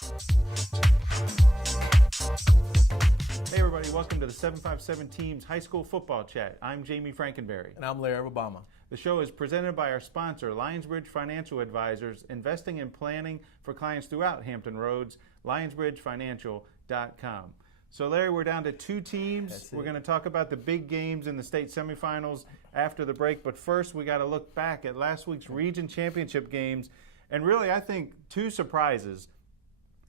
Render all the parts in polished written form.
Hey everybody, welcome to the 757 Teams High School Football Chat. I'm Jami Frankenberry. And I'm Larry Obama. The show is presented by our sponsor, Lionsbridge Financial Advisors, investing and planning for clients throughout Hampton Roads, lionsbridgefinancial.com. So Larry, we're down to two teams. We're going to talk about the big games in the state semifinals after the break, but first we got to look back at last week's region championship games, and really I think two surprises.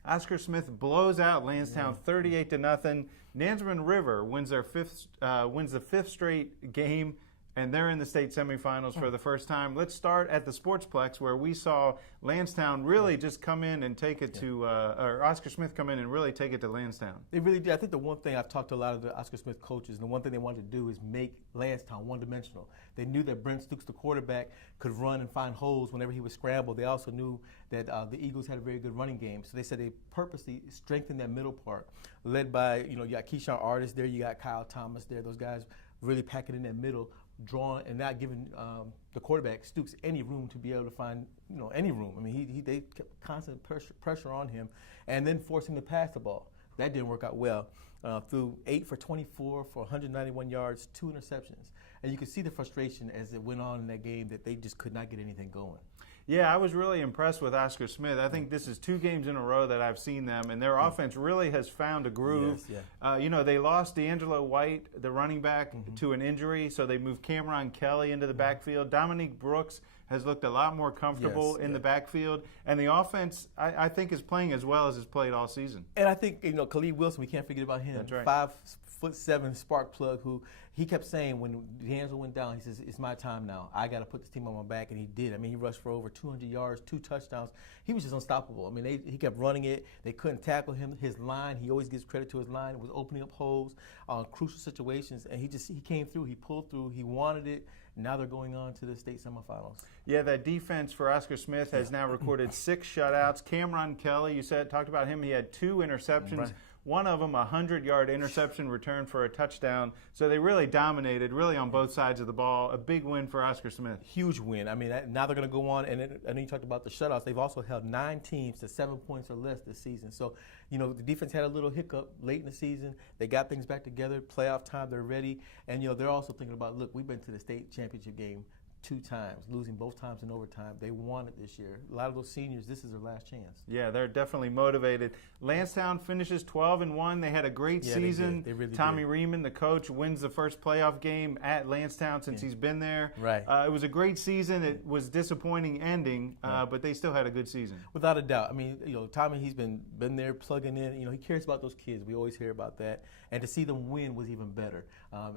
Oscar Smith blows out Lansdowne 38-0. Nansemond River wins the fifth straight game, and they're in the state semifinals for the first time. Let's start at the Sportsplex, where we saw Lansdowne really just come in and take it to, or Oscar Smith come in and really take it to Lansdowne. They really did. I think the one thing I've talked to a lot of the Oscar Smith coaches, and the one thing they wanted to do is make Lansdowne one-dimensional. They knew that Brent Stooks, the quarterback, could run and find holes whenever he would scramble. They also knew that the Eagles had a very good running game. So they said they purposely strengthened that middle part, led by, you got Keyshawn Artis there, you got Kyle Thomas there. Those guys really packing in that middle, drawing and not giving the quarterback Stooks any room to be able to find any room. I mean, they kept constant pressure on him, and then forcing to pass the ball. That didn't work out well. Threw 8 for 24 for 191 yards, 2 interceptions, and you could see the frustration as it went on in that game that they just could not get anything going. Yeah, I was really impressed with Oscar Smith. I think this is 2 games in a row that I've seen them, and their offense really has found a groove. Yes, yeah. They lost D'Angelo White, the running back, to an injury, so they moved Cameron Kelly into the backfield. Dominique Brooks has looked a lot more comfortable in the backfield, and the offense, I think, is playing as well as it's played all season. And I think, Khalid Wilson, we can't forget about him. That's right. 5'7" spark plug who he kept saying when D'Angelo went down, he says, it's my time now. I got to put this team on my back, and he did. I mean, he rushed for over 200 yards, 2 touchdowns. He was just unstoppable. I mean, he kept running it. They couldn't tackle him. His line, he always gives credit to his line. It was opening up holes on crucial situations, and he came through. He pulled through. He wanted it. Now they're going on to the state semifinals. Yeah, that defense for Oscar Smith has now recorded 6 shutouts. Cameron Kelly, you talked about him. He had 2 interceptions. Right. One of them, a 100-yard interception return for a touchdown. So they really dominated, really on both sides of the ball. A big win for Oscar Smith. Huge win. I mean, now they're going to go on, and I know you talked about the shutouts. They've also held 9 teams to 7 points or less this season. So, the defense had a little hiccup late in the season. They got things back together. Playoff time, they're ready. And, they're also thinking about, look, we've been to the state championship game 2 times, losing both times in overtime. They won it this year. A lot of those seniors, this is their last chance. Yeah, they're definitely motivated. Lansdowne finishes 12-1. They had a great season. They really Tommy did. Riemann, the coach, wins the first playoff game at Lansdowne since he's been there. Right. It was a great season. It was disappointing ending, but they still had a good season. Without a doubt. I mean, Tommy, he's been there plugging in. He cares about those kids. We always hear about that. And to see them win was even better.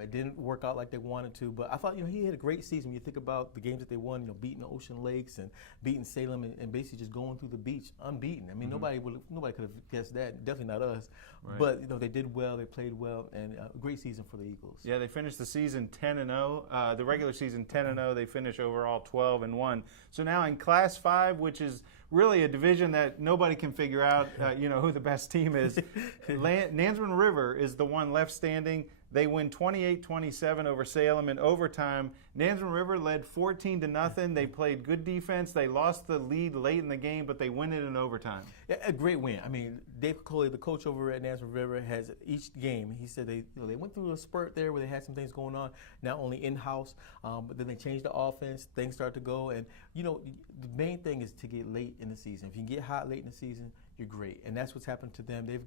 It didn't work out like they wanted to, but I thought, he had a great season. When you think about the games that they won, beating the Ocean Lakes and beating Salem and basically just going through the beach unbeaten. I mean, nobody could have guessed that. Definitely not us. Right. But they did well. They played well, and a great season for the Eagles. Yeah, they finished the season 10-0. The regular season 10-0. They finished overall 12-1. So now in Class 5, which is really a division that nobody can figure out, who the best team is. Nansemond River is the one left standing. They win 28-27 over Salem in overtime. Nansemond River led 14-0. They played good defense. They lost the lead late in the game, but they win it in overtime. Yeah, a great win. I mean, Dave Coley, the coach over at Nansemond River, has each game. He said they went through a spurt there where they had some things going on, not only in-house, but then they changed the offense. Things start to go, and the main thing is to get late in the season. If you can get hot late in the season, you're great, and that's what's happened to them. They've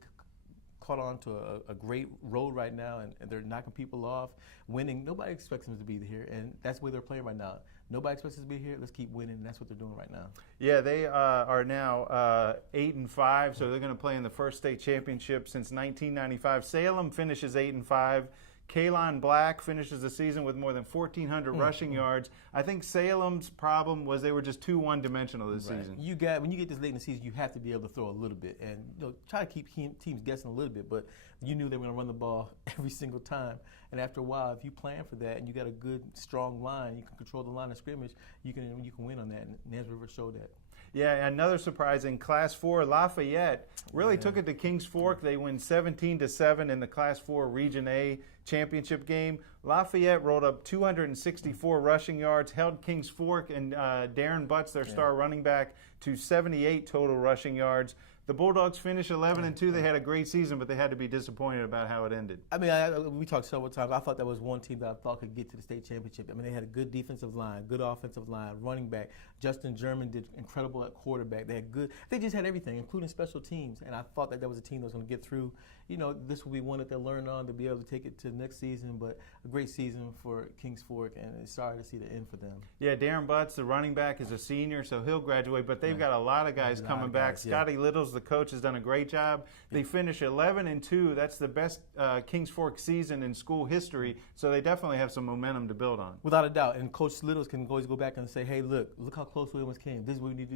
caught on to a great road right now, and they're knocking people off, winning. Nobody expects them to be here, and that's where they're playing right now. Nobody expects us to be here. Let's keep winning, and that's what they're doing right now. Yeah, they are now 8-5, so they're going to play in the first state championship since 1995. Salem finishes 8-5. Kalon Black finishes the season with more than 1,400 rushing yards. I think Salem's problem was they were just too one-dimensional this season. When you get this late in the season, you have to be able to throw a little bit and try to keep teams guessing a little bit. But you knew they were going to run the ball every single time. And after a while, if you plan for that and you got a good, strong line, you can control the line of scrimmage. You can win on that. And Nansemond River showed that. Yeah, another surprise in Class 4, Lafayette really took it to Kings Fork. They win 17-7 in the Class 4 Region A championship game. Lafayette rolled up 264 rushing yards, held Kings Fork and Darren Butts, their star running back, to 78 total rushing yards. The Bulldogs finished 11-2. They had a great season, but they had to be disappointed about how it ended. I mean, we talked several times. I thought that was one team that I thought could get to the state championship. I mean, they had a good defensive line, good offensive line, running back. Justin German did incredible at quarterback. They just had everything, including special teams. And I thought that was a team that was going to get through. You know, this will be one that they'll learn on to be able to take it to the next season. But a great season for Kings Fork, and it's sorry to see the end for them. Yeah, Darren Butts, the running back, is a senior, so he'll graduate. But they've got a lot of guys coming back. Scotty Little's the coach, has done a great job. They finished 11-2. That's the best Kings Fork season in school history. So they definitely have some momentum to build on. Without a doubt. And Coach Littles can always go back and say, hey, look how close we almost came. This is what we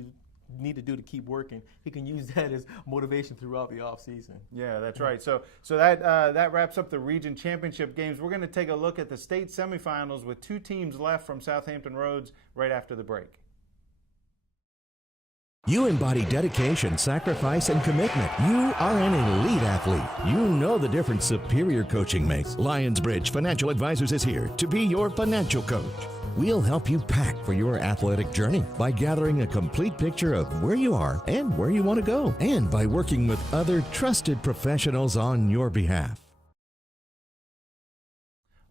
need to do to keep working. He can use that as motivation throughout the offseason. Yeah, that's right. So that wraps up the region championship games. We're going to take a look at the state semifinals with two teams left from Southampton Rhodes right after the break. You embody dedication, sacrifice, and commitment. You are an elite athlete. You know the difference superior coaching makes. Lionsbridge Financial Advisors is here to be your financial coach. We'll help you pack for your athletic journey by gathering a complete picture of where you are and where you want to go, and by working with other trusted professionals on your behalf.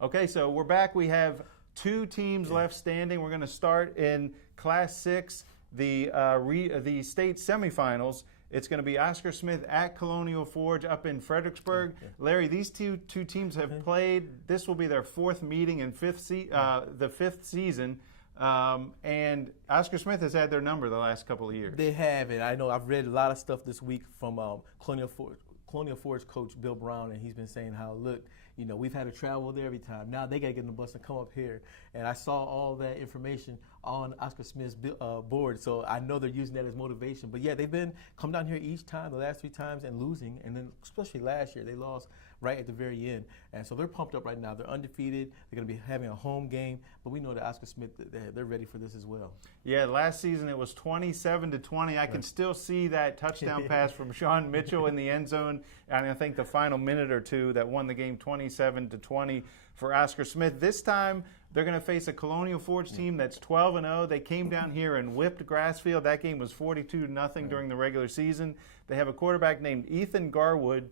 Okay, so we're back. We have two teams left standing. We're going to start in Class 6. The state semifinals. It's going to be Oscar Smith at Colonial Forge up in Fredericksburg. Larry, these two teams have played. This will be their fourth meeting in the fifth season. And Oscar Smith has had their number the last couple of years. They have it. I know I've read a lot of stuff this week from Colonial Forge coach Bill Brown, and he's been saying how, look, you know, we've had to travel there every time. Now they got to get in the bus and come up here. And I saw all that information on Oscar Smith's board, so I know they're using that as motivation. But yeah, they've been come down here each time, the last 3 times, and losing. And then especially last year, they lost right at the very end. And so they're pumped up right now. They're undefeated. They're going to be having a home game. But we know that Oscar Smith, they're ready for this as well. Yeah, last season it was 27-20. I can still see that touchdown pass from Sean Mitchell in the end zone. And I think the final minute or two that won the game 27-20 for Oscar Smith. This time they're going to face a Colonial Forge team that's 12-0. They came down here and whipped Grassfield. That game was 42-0 during the regular season. They have a quarterback named Ethan Garwood,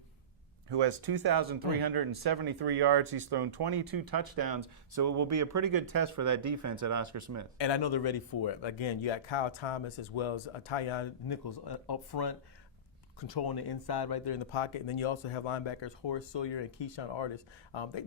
who has 2,373 yards. He's thrown 22 touchdowns, so it will be a pretty good test for that defense at Oscar Smith. And I know they're ready for it. Again, you got Kyle Thomas as well as Tyon Nichols up front, controlling the inside right there in the pocket. And then you also have linebackers Horace Sawyer and Keyshawn Artis.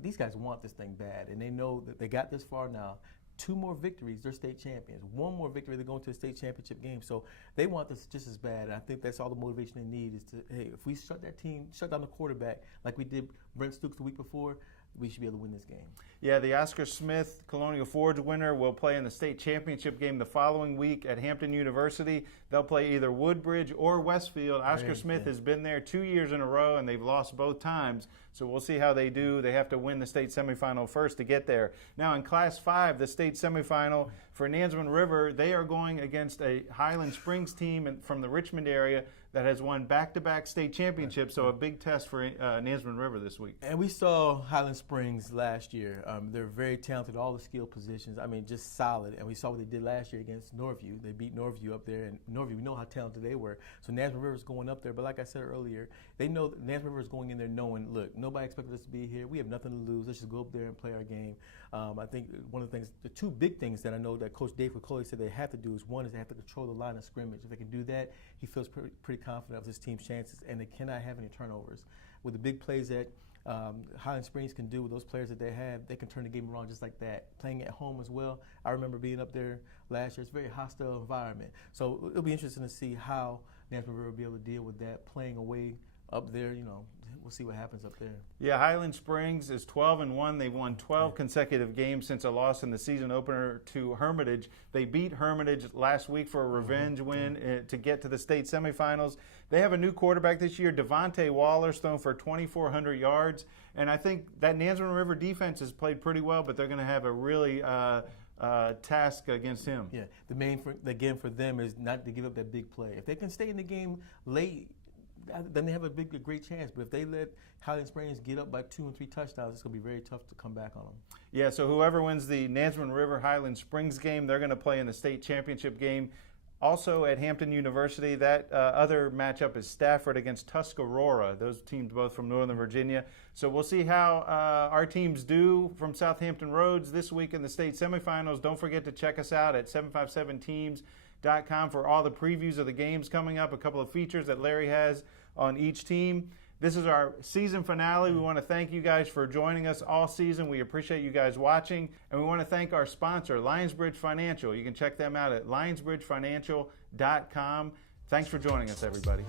These guys want this thing bad, and they know that they got this far now. 2 more victories, they're state champions. 1 more victory, they're going to a state championship game. So they want this just as bad. And I think that's all the motivation they need is to, hey, if we shut down the quarterback like we did Brent Stooks the week before, we should be able to win this game. Yeah, the Oscar Smith Colonial Forge winner will play in the state championship game the following week at Hampton University. They'll play either Woodbridge or Westfield. Oscar Smith has been there 2 years in a row, and they've lost both times. So we'll see how they do. They have to win the state semifinal first to get there. Now in Class 5, the state semifinal for Nansemond River, they are going against a Highland Springs team from the Richmond area that has won back-to-back state championships, so a big test for Nansemond River this week. And we saw Highland Springs last year. They're very talented, all the skill positions. I mean, just solid. And we saw what they did last year against Northview. They beat Northview up there, and Northview, we know how talented they were. So Nansemond River is going up there. But like I said earlier, they know that Nansemond River is going in there knowing, look, nobody expected us to be here. We have nothing to lose. Let's just go up there and play our game. I think one of the things, the 2 big things that I know that Coach Dave McCauley said they have to do is, one is they have to control the line of scrimmage. If they can do that, he feels pretty confident of his team's chances, and they cannot have any turnovers. With the big plays that Highland Springs can do with those players that they have, they can turn the game around just like that. Playing at home as well. I remember being up there last year. It's a very hostile environment. So it'll be interesting to see how Nansemond River will be able to deal with that, playing away up there. You know, we'll see what happens up there. Yeah, Highland Springs is 12-1. They've won 12 consecutive games since a loss in the season opener to Hermitage. They beat Hermitage last week for a revenge win to get to the state semifinals. They have a new quarterback this year, Devontae Waller's thrown for 2,400 yards. And I think that Nansemond River defense has played pretty well, but they're going to have a really task against him. Yeah, the main again for them is not to give up that big play. If they can stay in the game late, then they have a great chance. But if they let Highland Springs get up by 2 and 3 touchdowns, it's going to be very tough to come back on them. Yeah, so whoever wins the Nansemond River Highland Springs game, they're going to play in the state championship game. Also at Hampton University, that other matchup is Stafford against Tuscarora. Those teams both from Northern Virginia. So we'll see how our teams do from Southampton Roads this week in the state semifinals. Don't forget to check us out at 757teams.com for all the previews of the games coming up, a couple of features that Larry has on each team. This is our season finale. We want to thank you guys for joining us all season. We appreciate you guys watching. And we want to thank our sponsor, Lionsbridge Financial. You can check them out at lionsbridgefinancial.com. Thanks for joining us, everybody.